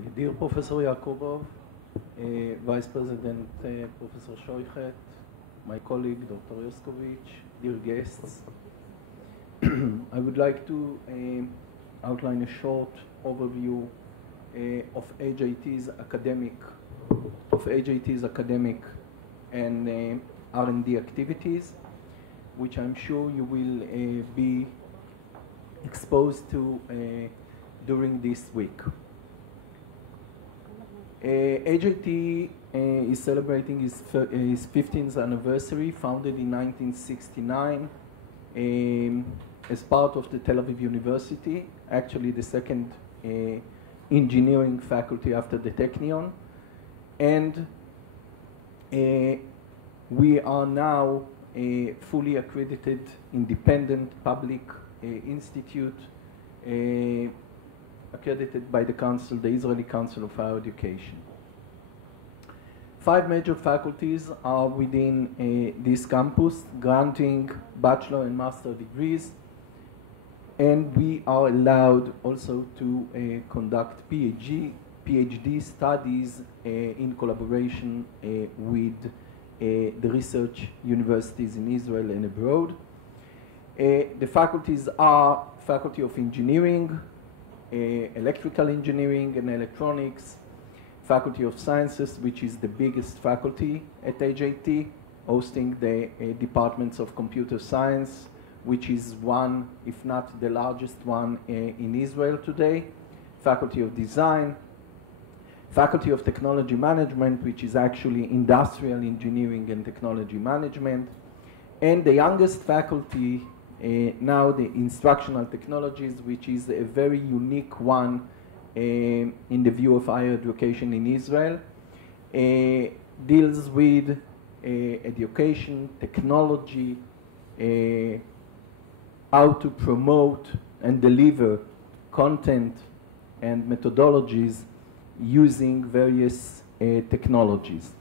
Dear Professor Yakubov, Vice President Professor Shoichet, my colleague Dr. Yoskovich, dear guests, I would like to outline a short overview of HIT's academic and R&D activities, which I'm sure you will be exposed to during this week. HIT is celebrating its 15th anniversary, founded in 1969 as part of the Tel Aviv University, actually the second engineering faculty after the Technion. And we are now a fully accredited, independent public institute accredited by the Council, the Israeli Council of Higher Education. 5 major faculties are within this campus, granting bachelor and master degrees, and we are allowed also to conduct PhD studies in collaboration with the research universities in Israel and abroad. The faculties are Faculty of Engineering, Electrical Engineering and Electronics, Faculty of Sciences, which is the biggest faculty at HIT, hosting the departments of Computer Science, which is one, if not the largest one in Israel today, Faculty of Design, Faculty of Technology Management, which is actually Industrial Engineering and Technology Management, and the youngest faculty now the Instructional Technologies, which is a very unique one in the view of higher education in Israel, deals with education, technology, how to promote and deliver content and methodologies using various technologies.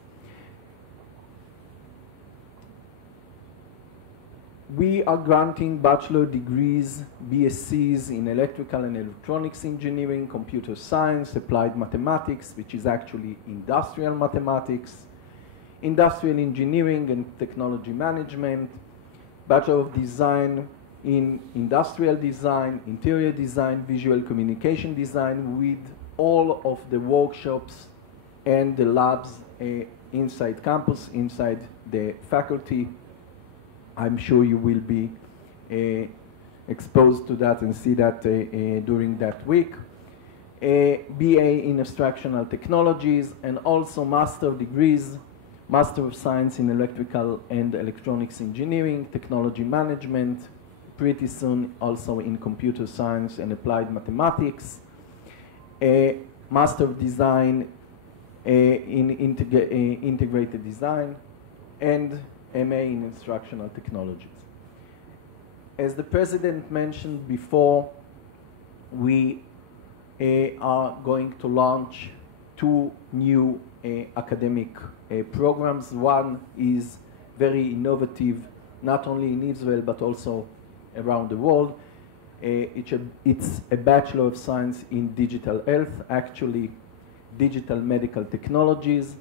We are granting bachelor degrees, BScs in electrical and electronics engineering, computer science, applied mathematics, which is actually industrial mathematics, industrial engineering and technology management, Bachelor of Design in industrial design, interior design, visual communication design, with all of the workshops and the labs inside campus, inside the faculty. I'm sure you will be exposed to that and see that during that week. BA in Instructional Technologies, and also master degrees, Master of Science in Electrical and Electronics Engineering, Technology Management, pretty soon also in Computer Science and Applied Mathematics, Master of Design in Integrated Design, and MA in Instructional Technologies. As the President mentioned before, we are going to launch 2 new academic programs. One is very innovative, not only in Israel but also around the world. It's a Bachelor of Science in Digital Health, actually Digital Medical Technologies,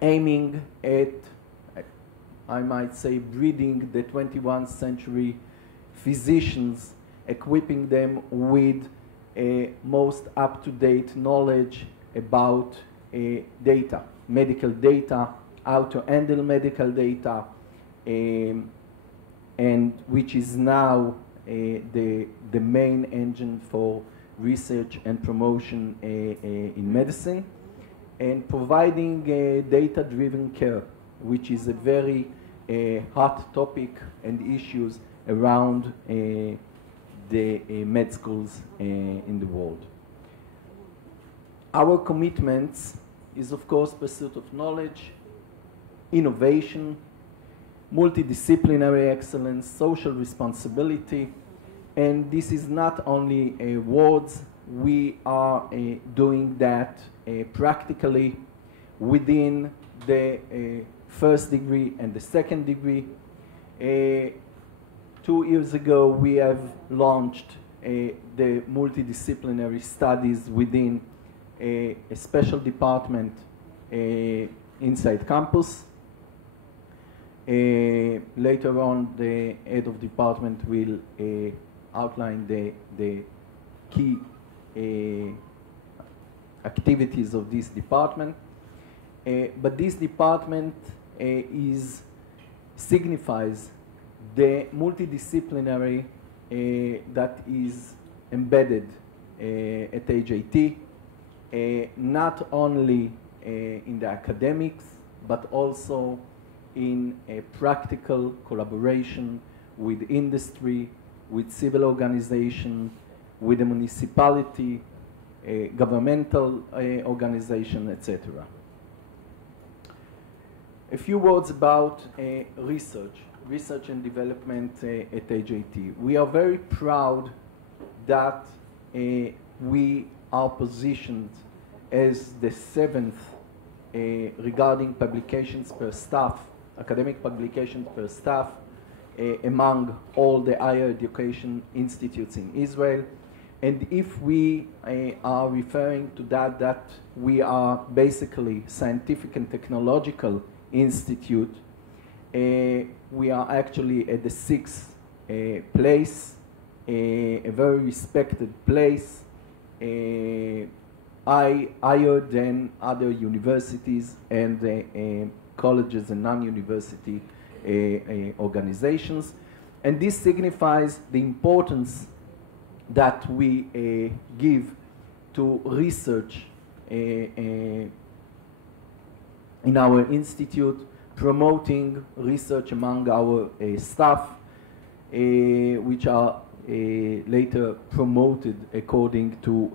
aiming at, I might say, breeding the 21st century physicians, equipping them with most up-to-date knowledge about data, medical data, how to handle medical data, and which is now the main engine for research and promotion in medicine, and providing data-driven care, which is a very hot topic and issues around the med schools in the world. Our commitments is, of course, pursuit of knowledge, innovation, multidisciplinary excellence, social responsibility, and this is not only words. We are doing that practically within the first degree and the second degree. 2 years ago, we have launched the multidisciplinary studies within a special department inside campus. Later on, the head of department will outline the key activities of this department. But this department signifies the multidisciplinary that is embedded at HIT, not only in the academics, but also in a practical collaboration with industry, with civil organization, with the municipality, governmental organization, etc. A few words about research and development at HIT. We are very proud that we are positioned as the 7th regarding publications per staff, academic publications per staff, among all the higher education institutes in Israel. And if we are referring to that we are basically scientific and technological institute, we are actually at the 6th place, a very respected place, higher than other universities and colleges and non-university organizations. And this signifies the importance that we give to research in our institute, promoting research among our staff, which are later promoted according to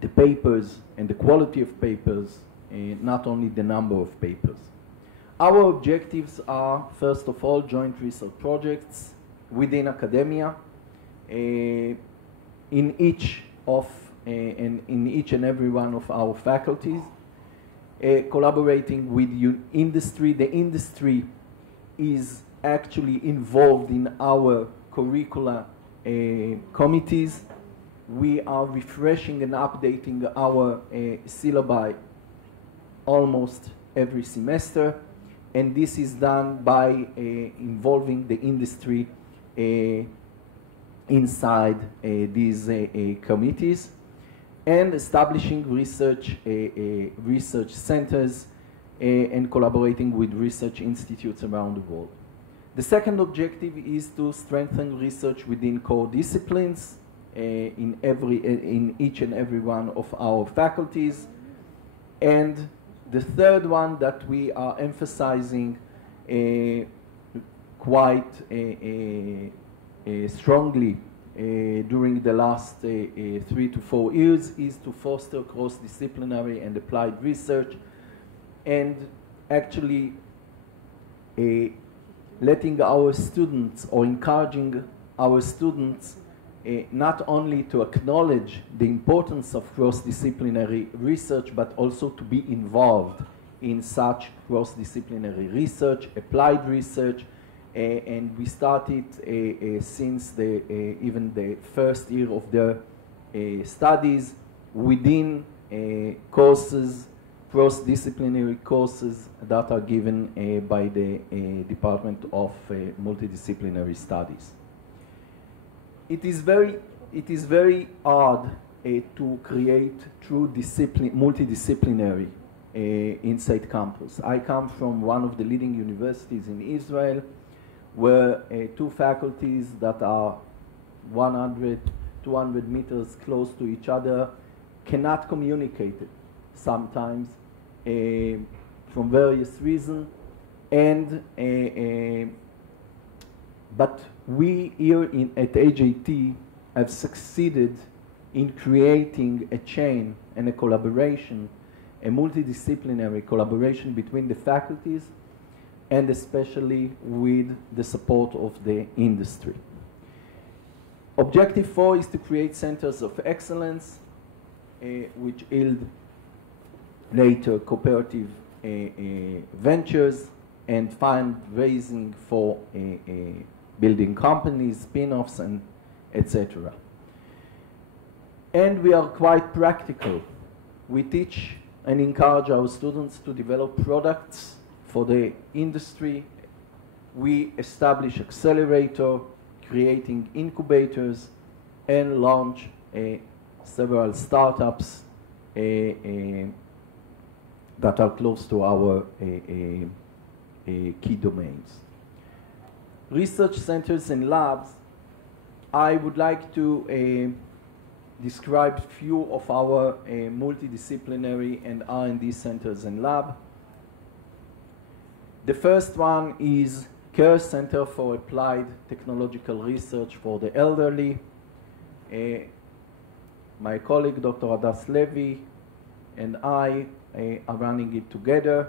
the papers and the quality of papers, not only the number of papers. Our objectives are, first of all, joint research projects within academia, in each and every one of our faculties, collaborating with industry. The industry is actually involved in our curricula committees. We are refreshing and updating our syllabi almost every semester, and this is done by involving the industry inside these committees, and establishing research centers and collaborating with research institutes around the world. The second objective is to strengthen research within core disciplines in each and every one of our faculties. And the third one that we are emphasizing quite strongly during the last 3 to 4 years is to foster cross-disciplinary and applied research, and actually letting our students, or encouraging our students, not only to acknowledge the importance of cross-disciplinary research, but also to be involved in such cross-disciplinary research, applied research, and we started since even the first year of their studies within courses, cross-disciplinary courses that are given by the Department of Multidisciplinary Studies. It is very hard to create true multidisciplinary inside campus. I come from one of the leading universities in Israel, where two faculties that are 100, 200 meters close to each other cannot communicate sometimes from various reasons. And but we here at HIT have succeeded in creating a chain and a collaboration, a multidisciplinary collaboration between the faculties, and especially with the support of the industry. Objective 4 is to create centers of excellence, which yield later cooperative ventures and fundraising for building companies, spin-offs, and etc. And we are quite practical. We teach and encourage our students to develop products for the industry. We establish accelerator, creating incubators, and launch several startups that are close to our key domains. Research centers and labs. I would like to describe a few of our multidisciplinary and R&D centers and lab. The first one is CARE Center for Applied Technological Research for the Elderly. My colleague, Dr. Hadas Levy, and I are running it together,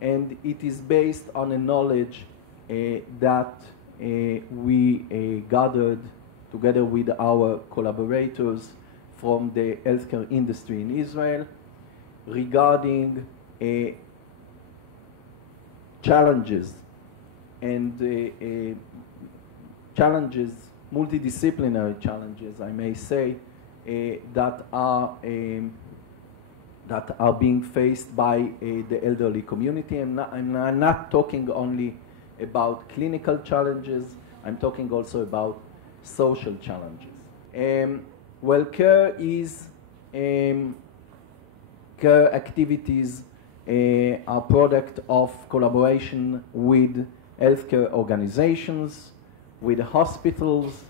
and it is based on a knowledge that we gathered together with our collaborators from the healthcare industry in Israel regarding challenges and challenges, multidisciplinary challenges, I may say, that are being faced by the elderly community. And I'm not talking only about clinical challenges, I'm talking also about social challenges. Well, CARE is CARE activities are product of collaboration with healthcare organizations, with hospitals,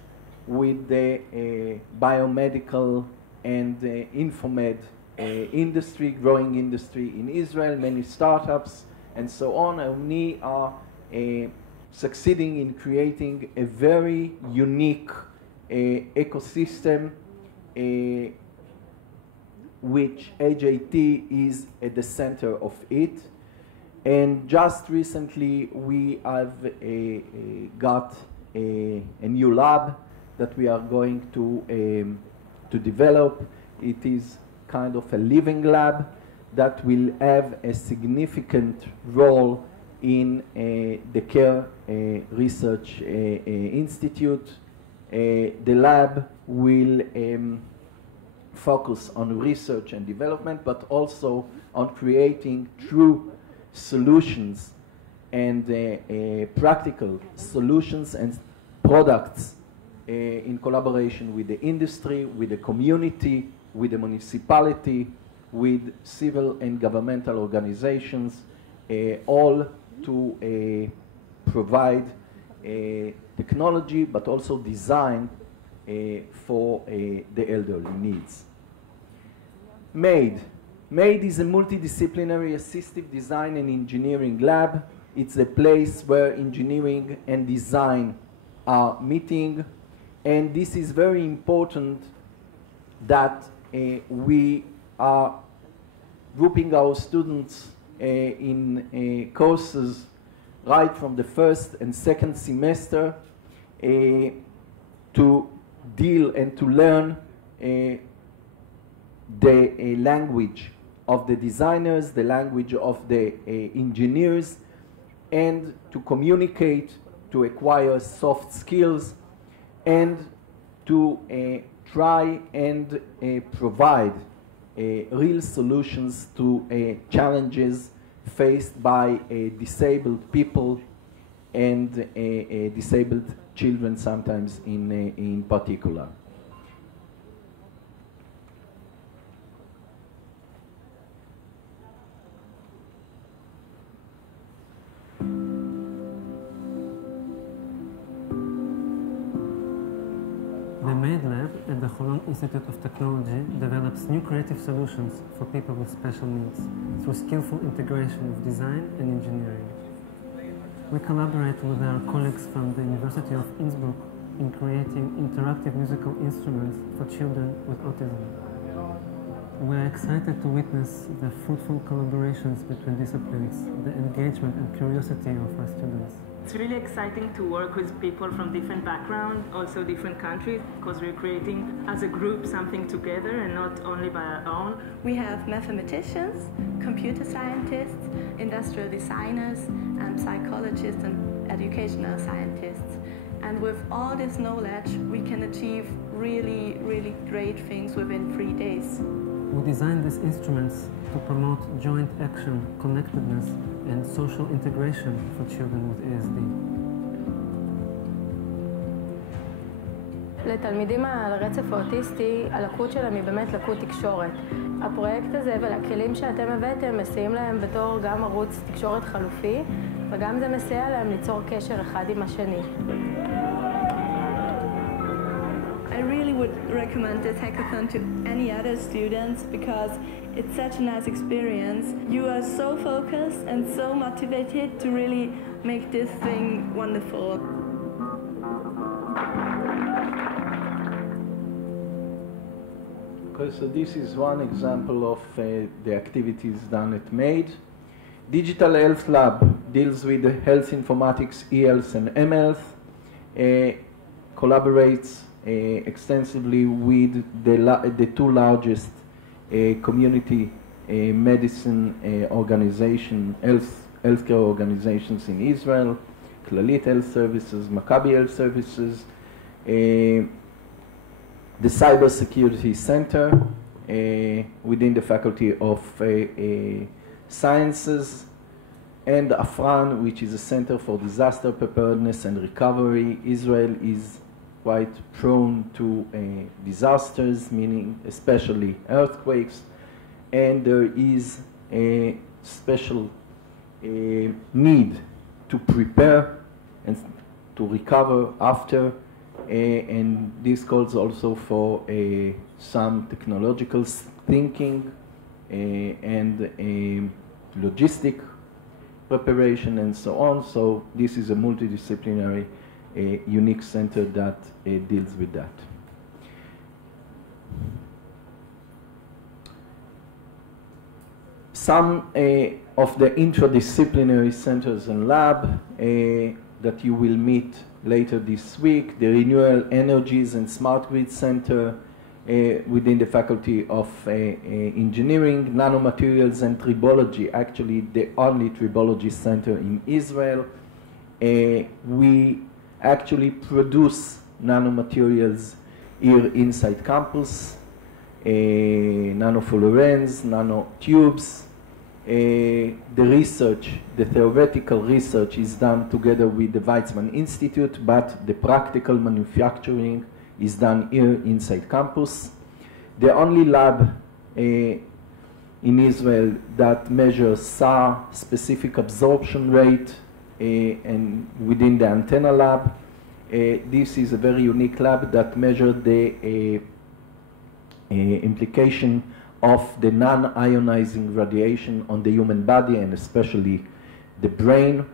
with the biomedical and infomed industry, growing industry in Israel, many startups, and so on. And we are succeeding in creating a very unique ecosystem which HIT is at the center of it. And just recently we have got a new lab that we are going to develop. It is kind of a living lab that will have a significant role in the CARE Research Institute. The lab will focus on research and development, but also on creating true solutions and practical solutions and products in collaboration with the industry, with the community, with the municipality, with civil and governmental organizations, all to provide technology, but also design for the elderly needs. MADE. MADE is a multidisciplinary assistive design and engineering lab. It's a place where engineering and design are meeting, and this is very important that we are grouping our students in courses right from the first and second semester to deal and to learn the language of the designers, the language of the engineers, and to communicate, to acquire soft skills, and to try and provide real solutions to challenges faced by disabled people and disabled children sometimes in particular. The MADE Lab at the Holon Institute of Technology develops new creative solutions for people with special needs through skillful integration of design and engineering. We collaborate with our colleagues from the University of Innsbruck in creating interactive musical instruments for children with autism. We are excited to witness the fruitful collaborations between disciplines, the engagement and curiosity of our students. It's really exciting to work with people from different backgrounds, also different countries, because we're creating as a group something together and not only by our own. We have mathematicians, computer scientists, industrial designers, and psychologists and educational scientists. And with all this knowledge, we can achieve really, really great things within 3 days. We designed these instruments to promote joint action, connectedness, and social integration for children with ASD. לתלמידים על הרצף האוטיסטי, הלקות שלהם היא באמת לקות תקשורת. הפרויקט הזה והכלים שאתם הבאתם מסייעים להם בתור גם ערוץ תקשורת חלופי, וגם זה מסייע להם ליצור קשר אחד עם השני. I really would recommend this hackathon to any other students because it's such a nice experience. You are so focused and so motivated to really make this thing wonderful. Okay, so this is one example of the activities done at MADE. Digital Health Lab deals with health informatics, e-health and mHealth, collaborates extensively with the two largest community medicine healthcare organizations in Israel, Clalit Health Services, Maccabi Health Services, the Cybersecurity Center within the Faculty of Sciences, and Afran, which is a center for disaster preparedness and recovery. Israel is quite prone to disasters, meaning especially earthquakes, and there is a special need to prepare and to recover after, and this calls also for some technological thinking and logistic preparation and so on. So this is a multidisciplinary unique center that deals with that. Some of the interdisciplinary centers and lab that you will meet later this week, the Renewable Energies and Smart Grid Center within the Faculty of Engineering, Nanomaterials and Tribology, actually the only tribology center in Israel. We actually produce nanomaterials here inside campus, nanofluorines, nanotubes. The research, the theoretical research is done together with the Weizmann Institute, but the practical manufacturing is done here inside campus. The only lab in Israel that measures SAR, specific absorption rate, and within the antenna lab. This is a very unique lab that measured the implication of the non-ionizing radiation on the human body and especially the brain.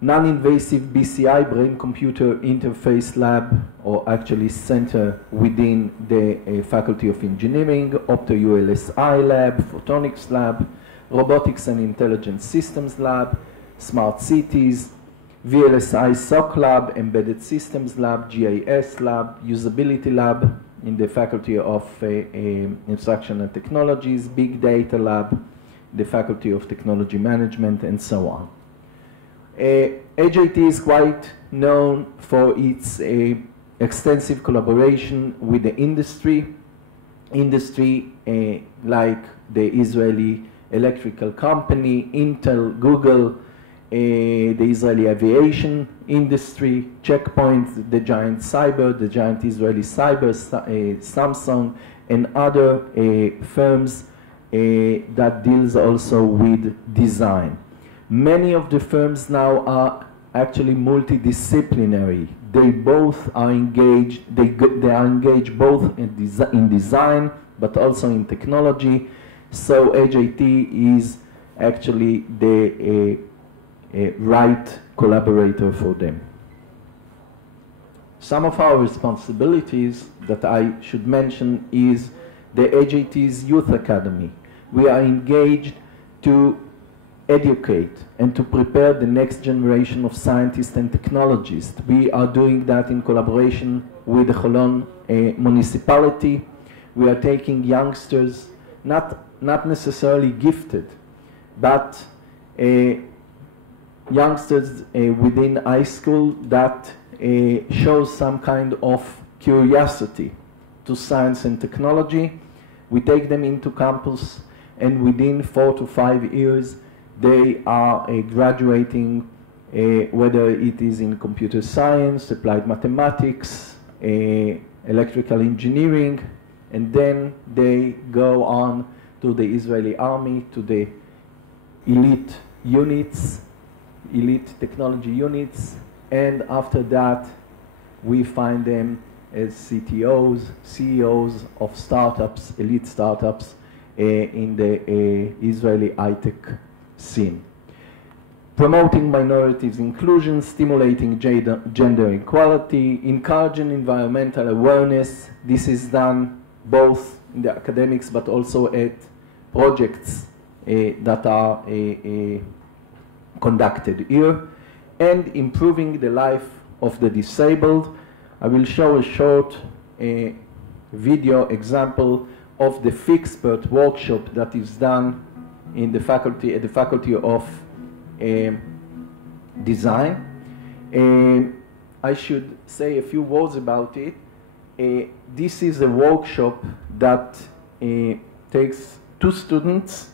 Non-invasive BCI, brain-computer interface lab, or actually center within the Faculty of Engineering, Opto-ULSI lab, Photonics lab, Robotics and Intelligent Systems lab, Smart Cities, VLSI SOC lab, Embedded Systems lab, GIS lab, Usability lab in the Faculty of Instruction and Technologies, Big Data lab, the Faculty of Technology Management, and so on. AJT is quite known for its extensive collaboration with the industry like the Israeli Electrical Company, Intel, Google, the Israeli aviation industry, Checkpoint, the giant cyber, the giant Israeli cyber, Samsung, and other firms that deals also with design. Many of the firms now are actually multidisciplinary. They both are engaged, they are engaged both in design, but also in technology. So AJT is actually the right collaborator for them. Some of our responsibilities that I should mention is the AJT's Youth Academy. We are engaged to educate and to prepare the next generation of scientists and technologists. We are doing that in collaboration with the Holon municipality. We are taking youngsters, not necessarily gifted, but youngsters within high school that show some kind of curiosity to science and technology. We take them into campus, and within 4 to 5 years, they are graduating, whether it is in computer science, applied mathematics, electrical engineering, and then they go on to the Israeli army, to the elite units, elite technology units, and after that, we find them as CTOs, CEOs of startups, elite startups in the Israeli high-tech scene. Promoting minorities' inclusion, stimulating gender equality, encouraging environmental awareness. This is done both in the academics but also at projects that are conducted here, and improving the life of the disabled. I will show a short video example of the Fixpert workshop that is done in the faculty, at the Faculty of Design. I should say a few words about it. This is a workshop that takes 2 students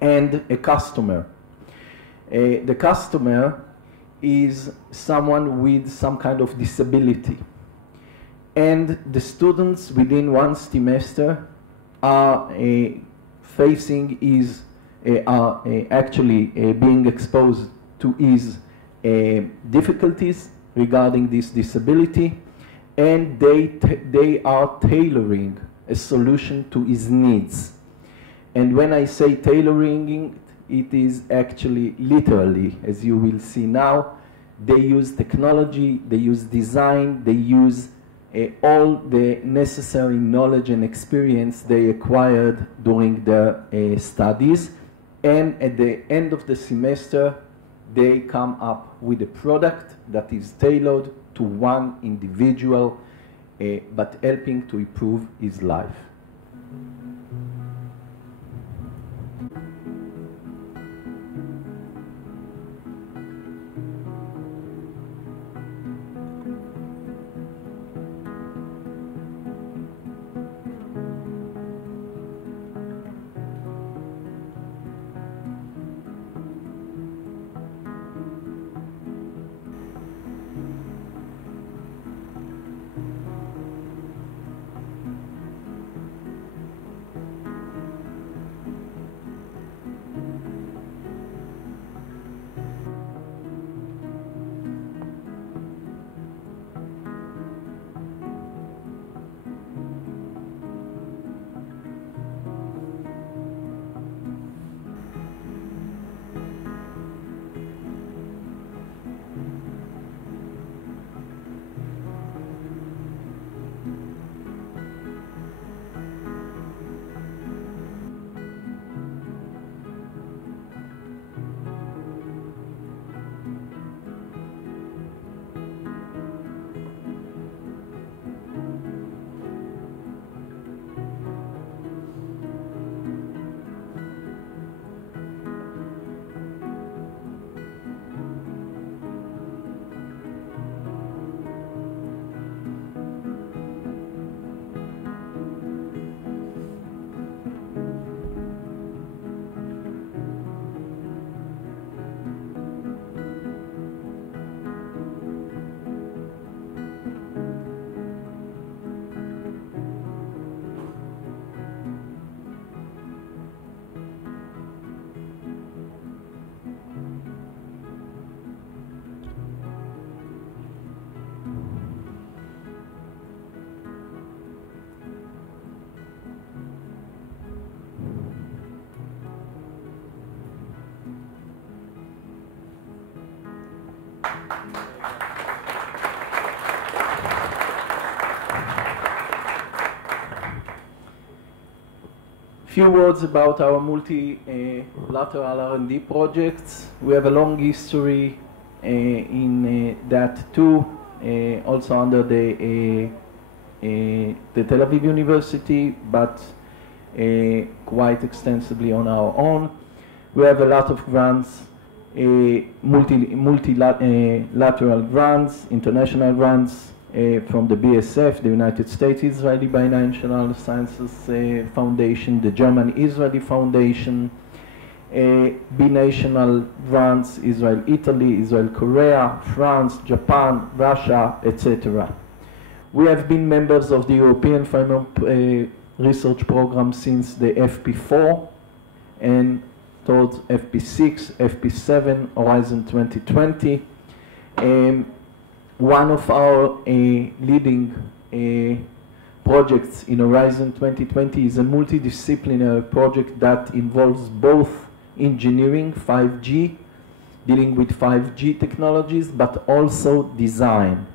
and a customer. The customer is someone with some kind of disability. And the students within 1 semester are facing his, are actually being exposed to his difficulties regarding this disability, and they are tailoring a solution to his needs. And when I say tailoring, it is actually literally, as you will see now. They use technology, they use design, they use all the necessary knowledge and experience they acquired during their studies. And at the end of the semester, they come up with a product that is tailored to one individual, but helping to improve his life. Few words about our multilateral R&D projects. We have a long history in that too, also under the Tel Aviv University, but quite extensively on our own. We have a lot of grants, multilateral grants, international grants, from the BSF, the United States Israeli Binational Sciences Foundation, the German-Israeli Foundation, binational grants, Israel-Italy, Israel-Korea, France, Japan, Russia, etc. We have been members of the European Framework Research Program since the FP4 and towards FP6, FP7, Horizon 2020. One of our leading projects in Horizon 2020 is a multidisciplinary project that involves both engineering, 5G, dealing with 5G technologies, but also design.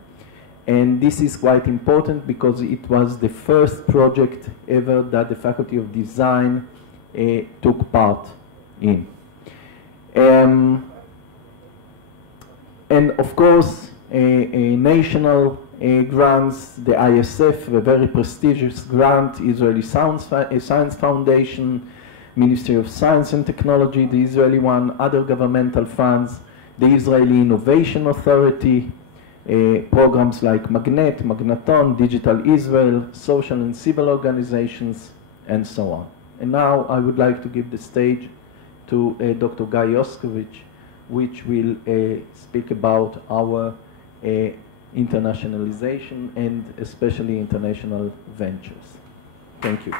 And this is quite important because it was the first project ever that the Faculty of Design took part in. And of course, national grants, the ISF, a very prestigious grant, Israeli Science Foundation, Ministry of Science and Technology, the Israeli one, other governmental funds, the Israeli Innovation Authority, programs like Magnet, Magneton, Digital Israel, social and civil organizations, and so on. And now I would like to give the stage to Dr. Guy Yoskovich, which will speak about our internationalization and especially international ventures. Thank you.